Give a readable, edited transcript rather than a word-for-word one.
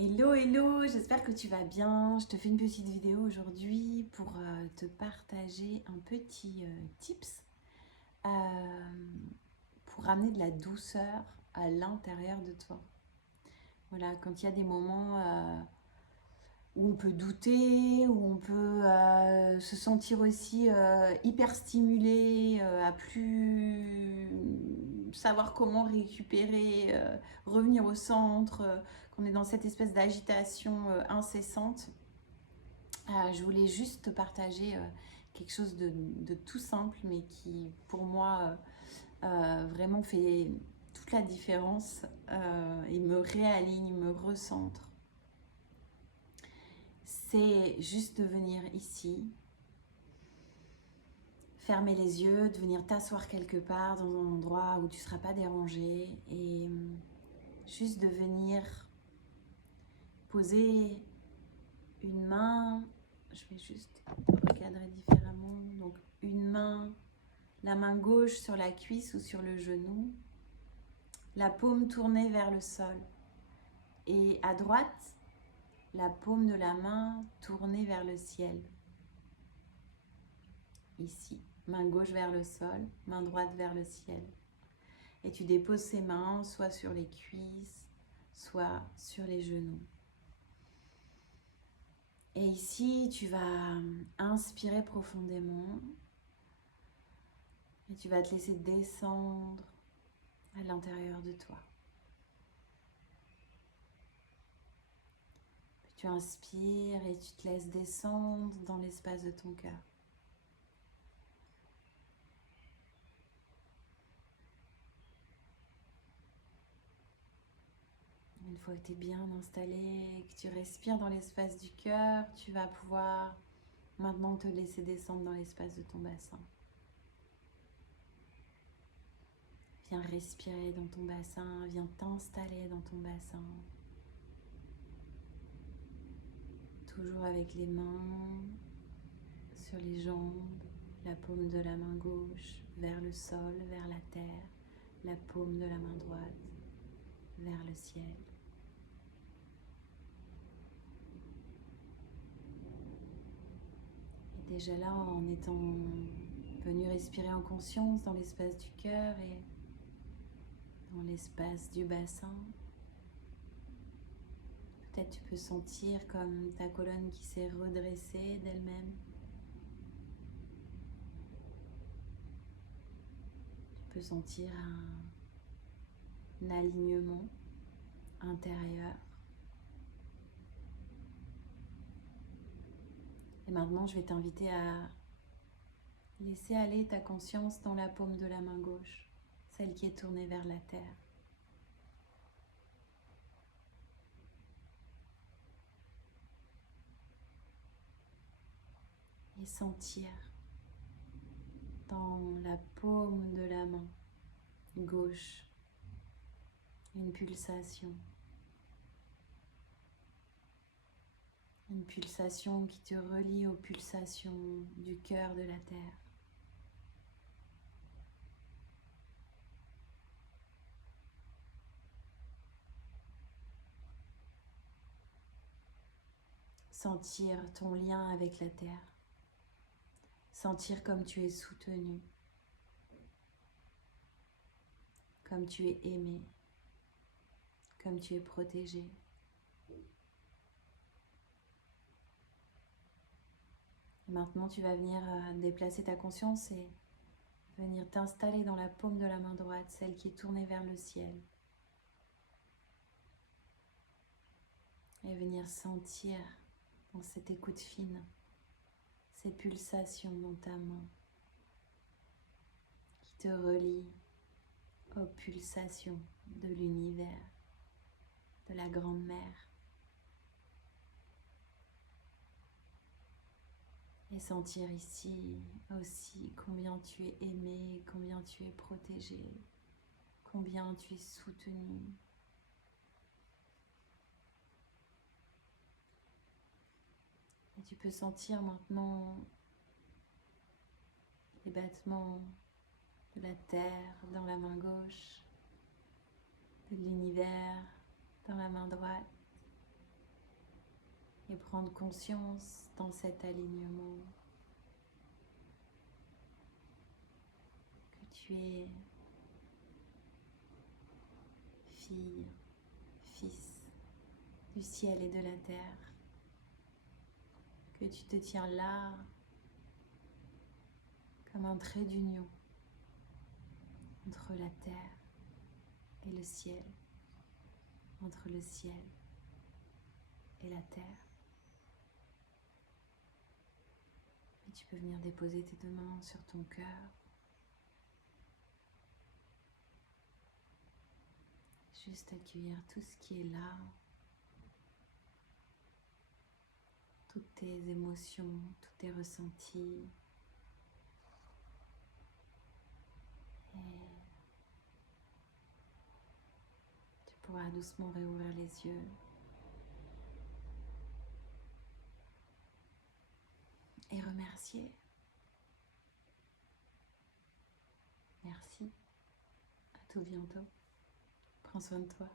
Hello, hello, j'espère que tu vas bien. Je te fais une petite vidéo aujourd'hui pour te partager un petit tips euh, pour amener de la douceur à l'intérieur de toi. Voilà, quand il y a des moments où on peut douter, où on peut se sentir aussi hyper stimulé, à plus savoir comment récupérer, revenir au centre, qu'on est dans cette espèce d'agitation incessante. Je voulais juste te partager quelque chose de tout simple, mais qui pour moi vraiment fait toute la différence et me réaligne, me recentre. C'est juste de venir ici, fermer les yeux, de venir t'asseoir quelque part dans un endroit où tu ne seras pas dérangé et juste de venir poser une main. Je vais juste recadrer différemment. Donc une main, la main gauche sur la cuisse ou sur le genou, la paume tournée vers le sol. Et à droite, la paume de la main tournée vers le ciel. Ici, main gauche vers le sol, main droite vers le ciel. Et tu déposes ces mains soit sur les cuisses, soit sur les genoux. Et ici, tu vas inspirer profondément et tu vas te laisser descendre à l'intérieur de toi. Puis tu inspires et tu te laisses descendre dans l'espace de ton cœur. Une fois que tu es bien installé, que tu respires dans l'espace du cœur, tu vas pouvoir maintenant te laisser descendre dans l'espace de ton bassin. Viens respirer dans ton bassin, viens t'installer dans ton bassin. Toujours avec les mains sur les jambes, la paume de la main gauche vers le sol, vers la terre, la paume de la main droite vers le ciel. Et déjà là, en étant venu respirer en conscience dans l'espace du cœur et dans l'espace du bassin, peut-être tu peux sentir comme ta colonne qui s'est redressée d'elle-même. Tu peux sentir un alignement intérieur. Et maintenant, je vais t'inviter à laisser aller ta conscience dans la paume de la main gauche, celle qui est tournée vers la terre. Et sentir dans la paume de la main gauche une pulsation. Une pulsation qui te relie aux pulsations du cœur de la terre. Sentir ton lien avec la terre. Sentir comme tu es soutenu, comme tu es aimé, comme tu es protégé. Et maintenant, tu vas venir déplacer ta conscience et venir t'installer dans la paume de la main droite, celle qui est tournée vers le ciel. Et venir sentir dans cette écoute fine ces pulsations dans ta main qui te relient aux pulsations de l'univers, de la grande mère. Et sentir ici aussi combien tu es aimé, combien tu es protégé, combien tu es soutenu. Et tu peux sentir maintenant les battements de la terre dans la main gauche, de l'univers dans la main droite. et prendre conscience dans cet alignement que tu es fille, fils du ciel et de la terre, que tu te tiens là comme un trait d'union entre la terre et le ciel, entre le ciel et la terre. Et tu peux venir déposer tes deux mains sur ton cœur, juste accueillir tout ce qui est là, toutes tes émotions, tous tes ressentis. Et tu pourras doucement réouvrir les yeux. Et remercier. Merci. À tout bientôt. Prends soin de toi.